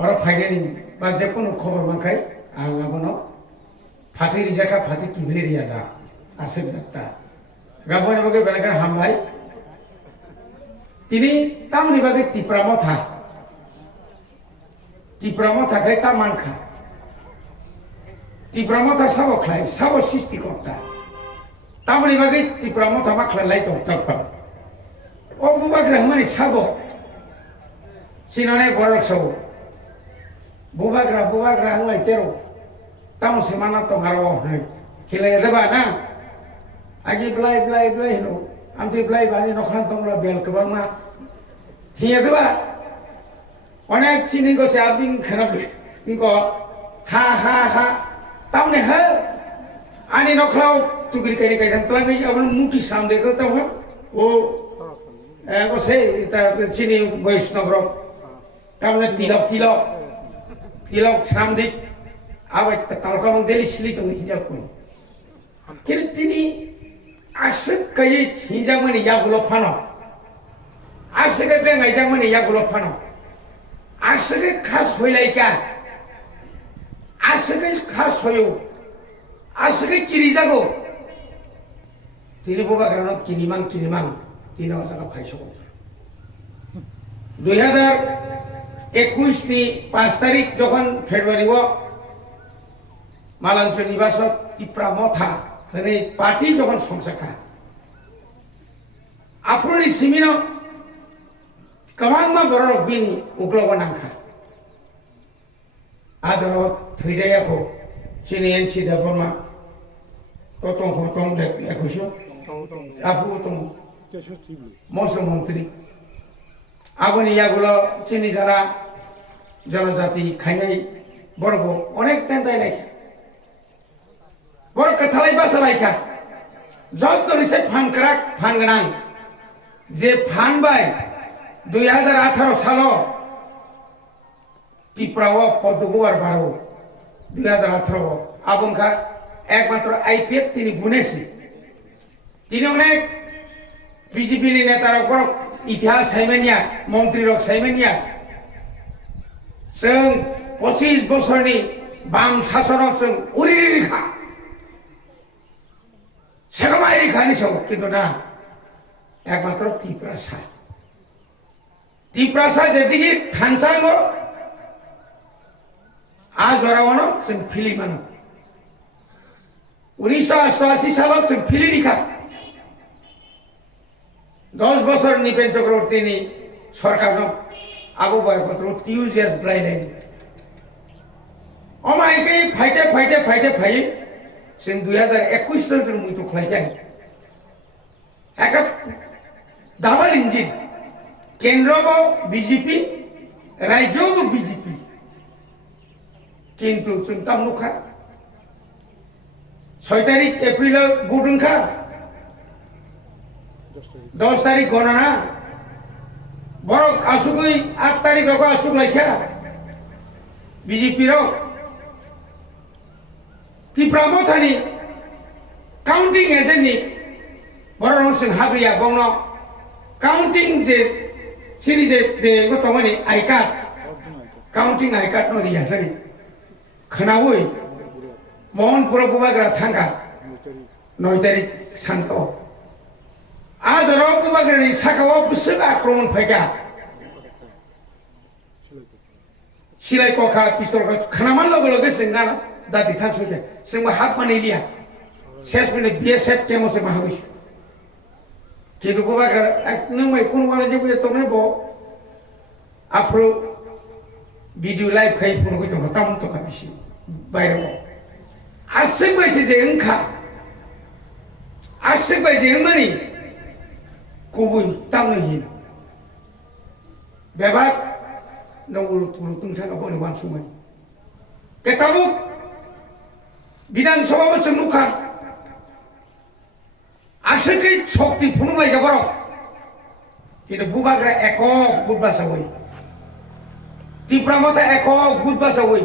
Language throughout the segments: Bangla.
ওরা ফাইনালি বা যে কোনো খবর মাখাই আং আবনো ফাটি রিজাকা ফাটি কিবলি রিয়াজা আসে যাত্রা গাবনি বাগে বেলাকার হামবাই তিনি তামনি বাগে টিপ্রামথা খাই তা মানখা টিপ্রামথা সাবো খাই সাবো সৃষ্টিকর্তা তামনি বাগে টিপ্রামথা মা খাই তো তখন ও বুবাগ্রা মানে সাবো সিননে গরক সাবো bubagra hanglai tero tamu semana to ngaro hai hilai deba na agi blai no amti blai bani nokhan tomra bel kebang na hiya deba onek chini go se abing khanab ko ha taune ha ani noklau tugri kai kai tan tlang ai abun muti samde ko taw o ko se ta chini boisnobro tamne tilok samdik awak talkam deli sili to hijab ko kini tini asik kai hijab mani ya gulo phano asik be ngai jang mani ya gulo phano asik khas hoilai ka asik khas hoyo asik kiri jago tini boba grano kinimang tino jaga phaiso 2021 ni 5 তারিখ যখন ফেব্রুয়ারি মালাঞ্চ নিবাসক টিপ্রামথা মানে পার্টি যখন সংসাখা আপ্রনি সিমিন কামাংমা বড় বিনি উগ্লব নাংখা আদর থুইজায়াখো চিনি এনসি দেবমা ততং হতং লেখুছো আপু তং মন্ত্রী আগুনি ইয়াগুলো চিনি যারা জনজাতি খাইনাই বড় অনেক তেন্তাই লাইখা বড় কথালাই বাসা লাইখা যত নিছে ফানকরাক ফানগনাং যে ফানবাই 2018 সাল ত্রিপুরাও পদ্মগুয়ার বারো 2018 আবংখা একমাত্র আইপিএফ তিনি গুনেছি তিনি অনেক বিজেপি নেতারা বড় ইতিহাস সাইমেনিয়া মন্ত্রী রক সাইমেনিয়া जों 25 বছরনি বাম শাসনক जों উরিরি রেখা সেগমাই রেখানি সব কিন্তু না একমাত্র ত্রিপ্রাসা যেদিকে থানসাঙ্গ আজ ওরাওয়ানো जों ফিলিমানো 1988 সালত जों ফিলি রেখা 10 বছর নিপেন চক্রবর্তী নি সরকার ন আবু বয়পত্র টিউজিয়াস ব্লাইলেন অমাইকে ফাইটে जों 2021 জন মুইতো খলাইজাই একটা ডাবল ইঞ্জিন কেন্দ্রব বিজেপি রাজ্যব বিজেপি কিন্তু जों তামলুখা 6 তারিখ এপ্রিল গুডুংখা 10 তারিখ গণনা বড় আসুকই 8 তারিখ রক আসুক লাইখা বিজেপি র ত্রিপ্রামথানি কাউন্টিং এজেন্টনি বড় রংসিং হাবিয়া বংন কাউন্টিং যে সিনি যে গতমানি I card counting I card নরিয়া রে খনাওই মোহনপুর বুবাগ্রা থাঙ্গা 9 তারিখ সানতো আজ রববাগ্রানি সাকাও বিশ্বক আক্রমণ ফাইকা সিলাই কখা পিস্তল খানামান লগে লগে সিংগা দাদি থানসুকে সিংবা হাত মানিলিয়া শেষ মিনিট বিএসএফ কেমসে মাহাবিস কিন্তু বুবাগ্রা এক নমাই কোন মানে যে তোমনে ব আফ্রো ভিডিও লাইভ খাই ফোন কই তো তাম তো কাবিসি বাইরে আসছে বাইছে যে ওংখা আসছে বাইছে ওংমানি কুবুই তামনহিন বেবাক নগুল তুংথান অবনি ওয়ান সুমাই কেতাবু বিধানসভা বছর নুখা আশেকই শক্তি ফুনুলাই যাবার কিন্তু বুবাগ্রা একক বুধবাসা হই ত্রিপ্রামথা একক বুধবাসা হই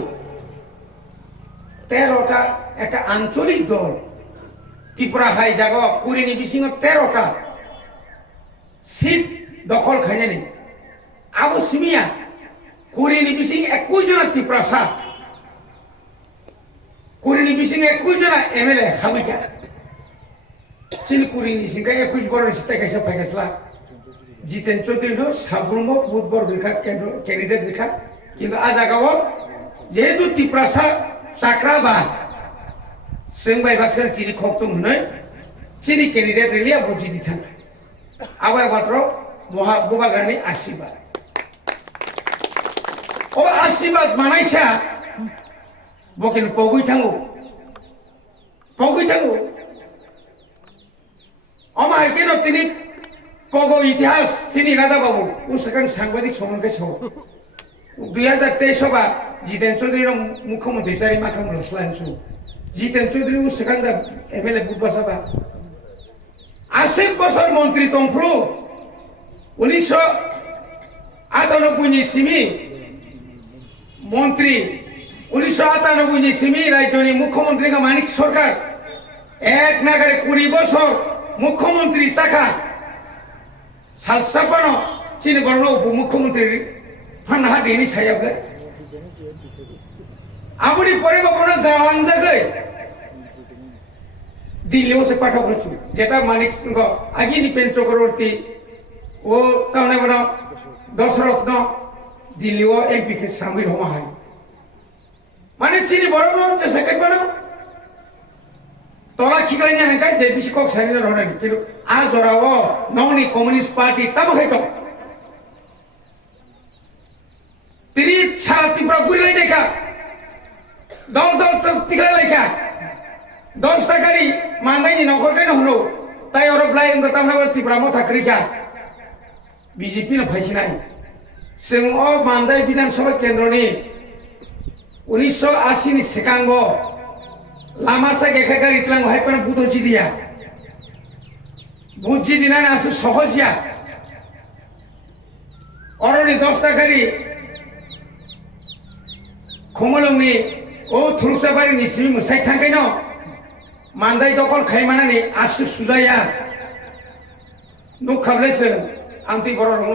13টা একটা আঞ্চলিক দল ত্রিপুরা হাই জাগ কুড়িনি বিসিং 13টা সিট দখল খাইনানি আবু সিমিয়া কুড়িনি বিসিং 21 জন ত্রিপ্রাসা কুড়িনি বিসিং 21 জন এমএলএ হাবিকা চিনি কুড়িনি সিংকা 21 বড় সিতে কাছে ফাইগাসলা জিতেন চৌধুরী সাব্রহ্ম বুধবার বিখা কেন্দ্র ক্যান্ডিডেট বিখা কিন্তু আজ আগাও যেহেতু ত্রিপ্রাসা চাকরাবা जों बायबाक्सर चिनि खक्तम होनो चिनि कैंडिडेट रेलिया बुझि दिथां आबाय बात्र महा बुबाग्रानि आशीर्बाद ओ आशीर्बाद मानायसा बकिन पगुइ थांगो अमा केन तिनि पगो इतिहास चिनि राजा बाबू उसकां सांबादिक समनके सौ 2023 बा जितेन चौधरी मुख्यमंत्री सारि माखां रसलानसु जितेन चौधरी उसकांदा एमएलए बुबासाबा 80 বছর মন্ত্রী তংফ্রু 1998 नि सिमी মন্ত্রী 1998 नि सिमी রাজ্যনি মুখ্যমন্ত্রী का মানিক সরকার এক নাগারে 20 বছর মুখ্যমন্ত্রী শাখা সালসাপানো চিনি বড় উপমুখ্যমন্ত্রী ফানহা দেনি সায়াবলে आबुनि परिबहन जालांजागै दिल्ली से पाठक जेटा मानिक आगे पेन चक्रवर्ती वो तमने बना 10 रत्न दिल्ली एमपी के शामिल होमा है माने चीनी बड़ नाम जैसे कई बनो तोला खिगलाई जाने का जे बिसी कोक साइड में रहने किंतु आज जोरावो नौनी कम्युनिस्ट पार्टी तब है तो तेरी छाती पर गुरी देखा दल दल तल तिगला लेखा 10 टाकारि मानदायनि नखरखैनो हनो ताइ अरबलाय अंगतामना तिब्रामो थाख्रिखा बीजेपी न फाइसिनाय जों अ मानदाय विधानसभा केन्द्रनि 1980 नि सिगांगो लामासा गेखागारि इतलांग हायपन बुदोजि दिया बुदजि दिनानै आसु सहजिया अरनि 10 टाकारि खमलंनि ओ थुलसाबारि निसिमि मुसाइ थांगायनो मानदाय दखल खायमानानै आसु सुजाया नुखाबलेसो आमति बर' दङ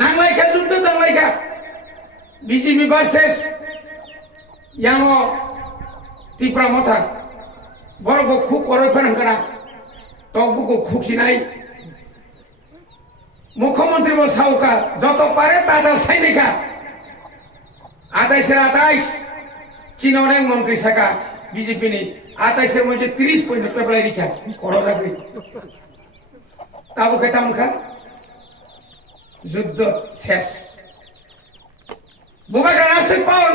नांलायखा जुद्ध नांलायखा बिजेपि भार्सेस यांगो तिप्रामथा बर'खौ खुक अरयफान हांगाना तकबुखौ खुकसिनाय मुख्यमंत्री बो साउका जत पारे तादा साइनायखा 28 चिनौने मंत्री शाखा बीजेपी ने 28 मुझे 30 पॉइंट पेपलाई लिखा करो जाके ताबो कहता मुखा युद्ध शेष बुबाग्राना से पावर